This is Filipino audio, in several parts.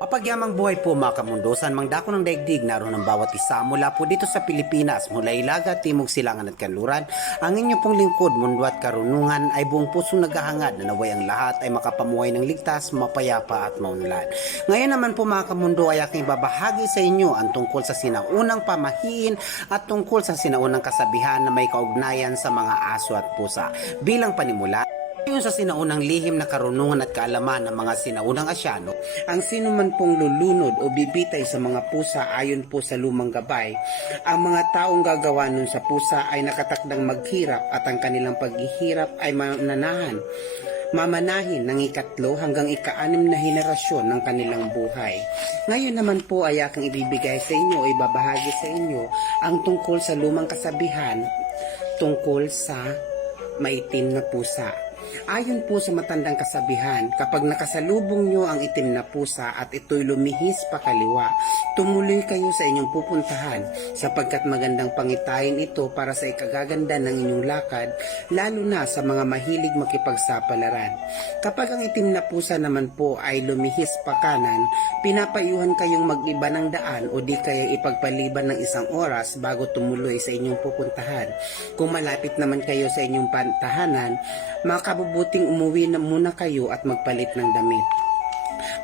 Mapagyamang buhay po mga kamundo, saan mang dako ng daigdig, naroon ang bawat isa mula po dito sa Pilipinas, mula Ilaga, Timog, Silangan at Kanluran. Ang inyong pong lingkod, mundo at karunungan ay buong pusong naghahangad na naway ang lahat ay makapamuhay ng ligtas, mapayapa at maunlad. Ngayon naman po mga kamundo ay aking babahagi sa inyo ang tungkol sa sinaunang pamahiin at tungkol sa sinaunang kasabihan na may kaugnayan sa mga aso at pusa. Bilang panimula, ayon sa sinaunang lihim na karunungan at kaalaman ng mga sinaunang Asyano, ang sino man pong lulunod o bibitay sa mga pusa ayon po sa lumang gabay, ang mga taong gagawa nun sa pusa ay nakatakdang maghirap at ang kanilang paghihirap ay mamanahin ng ikatlo hanggang ika-6 na henerasyon ng kanilang buhay. Ngayon naman po ay aking ibibigay sa inyo o ibabahagi sa inyo ang tungkol sa lumang kasabihan tungkol sa maitim na pusa. Ayon po sa matandang kasabihan, kapag nakasalubong nyo ang itim na pusa at ito'y lumihis pa kaliwa, tumuloy kayo sa inyong pupuntahan sapagkat magandang pangitahin ito para sa ikagaganda ng inyong lakad, lalo na sa mga mahilig makipagsapalaran. Kapag ang itim na pusa naman po ay lumihis pa kanan, pinapayuhan kayong mag-iba ng daan o di kaya ipagpaliban ng 1 oras bago tumuloy sa inyong pupuntahan. Kung malapit naman kayo sa inyong tahanan, makabubuting umuwi na muna kayo at magpalit ng damit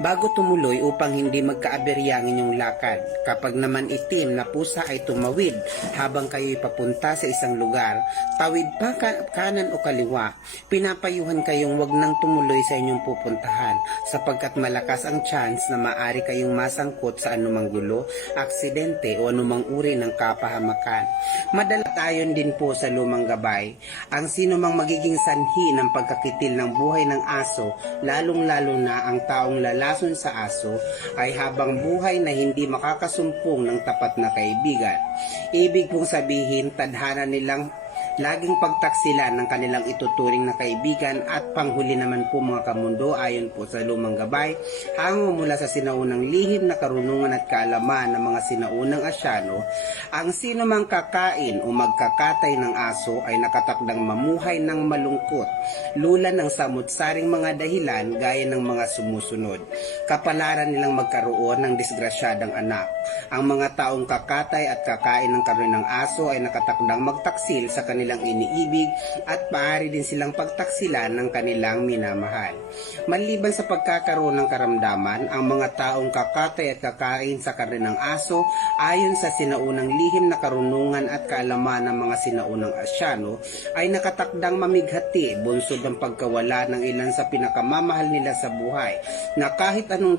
bago tumuloy upang hindi magkaaberya ang inyong lakad. Kapag naman itim na pusa ay tumawid habang kayo'y papunta sa isang lugar, tawid pa kanan o kaliwa, pinapayuhan kayong wag nang tumuloy sa inyong pupuntahan sapagkat malakas ang chance na maaari kayong masangkot sa anumang gulo, aksidente o anumang uri ng kapahamakan. Madalatayon din po sa lumang gabay, ang sino mang magiging sanhi ng pagkakitil ng buhay ng aso, lalong-lalo na ang taong lalason sa aso, ay habang buhay na hindi makakasumpong ng tapat na kaibigan. Ibig pong sabihin, tadhana nilang laging pagtaksilan ng kanilang ituturing na kaibigan at panghuli naman po mga kamundo ayon po sa lumang gabay, hango mula sa sinaunang lihim na karunungan at kaalaman ng mga sinaunang Asyano, ang sino mang kakain o magkakatay ng aso ay nakatakdang mamuhay ng malungkot, lula ng samut-saring mga dahilan gaya ng mga sumusunod. Kapalaran nilang magkaroon ng disgrasyadang anak. Ang mga taong kakatay at kakain ng karne ng aso ay nakatakdang magtaksil sa kanilang iniibig at maaari din silang pagtaksilan ng kanilang minamahal. Maliban sa pagkakaroon ng karamdaman, ang mga taong kakatay at kakain sa karne ng aso ayon sa sinaunang lihim na karunungan at kaalaman ng mga sinaunang Asyano ay nakatakdang mamighati bunsod ng pagkawala ng ilan sa pinakamamahal nila sa buhay na kahit anong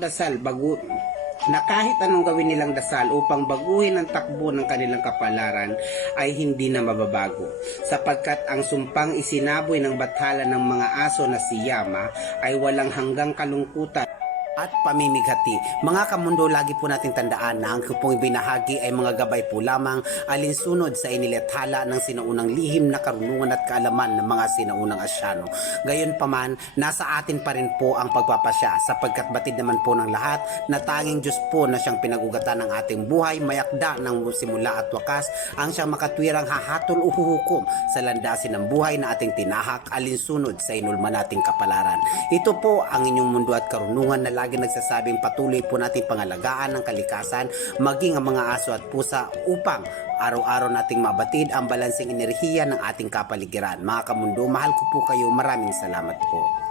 gawin nilang dasal upang baguhin ang takbo ng kanilang kapalaran ay hindi na mababago. Sapagkat ang sumpang isinaboy ng bathala ng mga aso na si Yama ay walang hanggang kalungkutan at pamimighati. Mga kamundo, lagi po nating tandaan na ang pong binahagi ay mga gabay po lamang alinsunod sa inilathala ng sinaunang lihim na karunungan at kaalaman ng mga sinaunang Asyano. Gayon pa man, nasa atin pa rin po ang pagpapasya sapagkat batid naman po ng lahat na tanging Diyos po na siyang pinagugatan ng ating buhay, mayakda ng simula at wakas, ang siyang makatwirang hahatol o huhukom sa landasin ng buhay na ating tinahak alinsunod sa inulma nating kapalaran. Ito po ang inyong mundo at karunungan na lagi nagsasabing patuloy po natin pangalagaan ng kalikasan maging ang mga aso at pusa upang araw-araw nating mabatid ang balanseng enerhiya ng ating kapaligiran. Mga kamundo, mahal ko po kayo. Maraming salamat po.